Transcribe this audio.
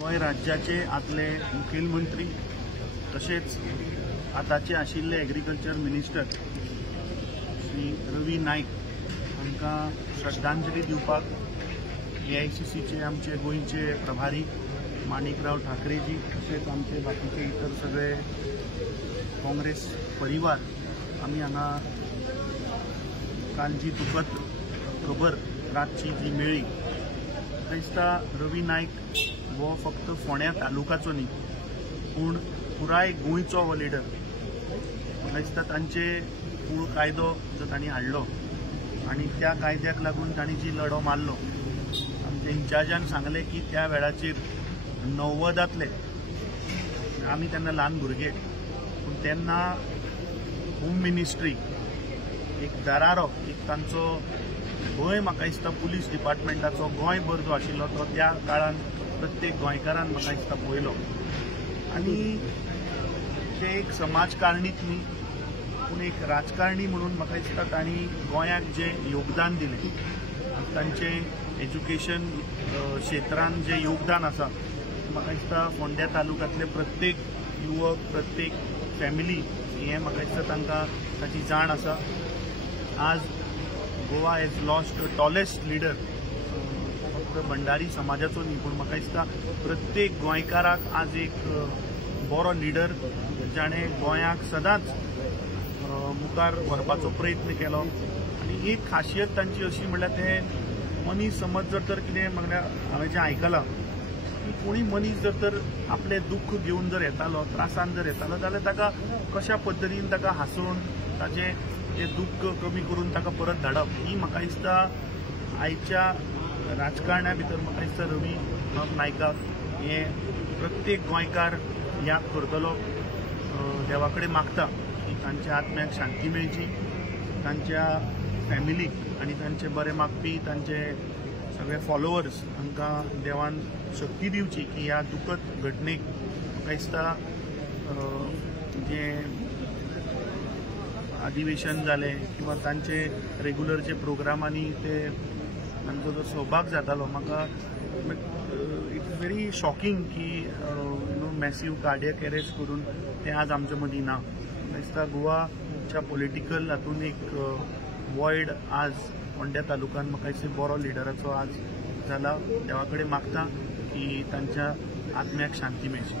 गोंय राज्याचे आदले मुखेलमंत्री तशेंच आताचे आशिल्ले एग्रीकल्चर मिनिस्टर श्री रवी नाईक हांकां श्रद्धांजली दिवपाक AICCचे आमचे गोंयचे प्रभारी माणिकराव ठाकरेजी तशेंच आमचे बाकीचे इतर सगळे काँग्रेस परिवार आमी हांगा काल जी दुखद खबर रातची जी मेळ्ळी दिसता रवी नाईक वो फक्त फोंड्या तालुकाचो न्ही पूण पुराय गोंयचो हो लिडर. म्हाका दिसता तांचे मूळ कायदो जो तांणी हाडलो आनी त्या कायद्याक लागून तांणी जी लढो मारलो आमच्या इन्चार्जान सांगले की त्या वेळाचेर 90तले आमी तेन्ना ल्हान भुरगे पूण तेन्ना होम मिनिस्ट्री एक दरारो एक तांचो गोंय म्हाका दिसता पुलीस डिपार्टमेंटाचो गोंयभर जो आशिल्लो तो त्या काळान प्रत्येक गोंयकारान म्हाका दिसता पळयलो आनी ते एक समाजकारणीच न्ही पूण एक राजकारणी म्हणून म्हाका दिसता तांणी गोंयाक जें योगदान दिलें तांचें एज्युकेशन क्षेत्रांत जें योगदान आसा म्हाका दिसता फोंड्या तालुक्यांतले प्रत्येक युवक प्रत्येक फॅमिली हें म्हाका दिसता तांकां ताची जाण आसा. आज Goa has lost tallest leader फक्त भंडारी समाजाचो न्ही पूण म्हाका दिसता प्रत्येक गोंयकाराक आज एक बरो लिडर जाणें गोंयाक सदांच मुखार व्हरपाचो प्रयत्न केलो आनी एक खासियत तांची अशी म्हणल्यार ते मनीस समज जर तर कितें म्हणल्यार हांवें जें आयकलां की कोणी मनीस जर तर आपलें दुख्ख घेवन जर येतालो त्रासान जर येतालो जाल्यार ताका कशा पद्दतीन ताका हांसून ताजें तें दुख्ख कमी करून ताका परत धाडप ही म्हाका दिसता आयच्या राजकारण्या भितर म्हाका दिसता रवी नायकाक हें प्रत्येक गोंयकार याद करतलो. देवा कडेन मागता की तांच्या आत्म्याक शांती मेळची तांच्या फॅमिलीक आनी तांचे बरे मागपी तांचे सगळे फॉलोवर्स हांकां देवान शक्ती दिवची की ह्या दुखद घटनेक म्हाका दिसता जें अधिवेशन जालें किंवा तांचे रेग्युलर जे प्रोग्रामांनी ते तांचो जो सहभाग जातालो म्हाका इट्स व्हेरी शॉकिंग की मॅसिव्ह कार्डियक अरेस्ट करून ते आज आमचे मदीं ना. म्हाका दिसता गोवाच्या पॉलिटिकल हातूंत एक वॉयड आज फोंड्या तालुक्यान म्हाका दिसता बरो लिडराचो आज जाला. देवा कडेन मागता की तांच्या आत्म्याक शांती मेळची.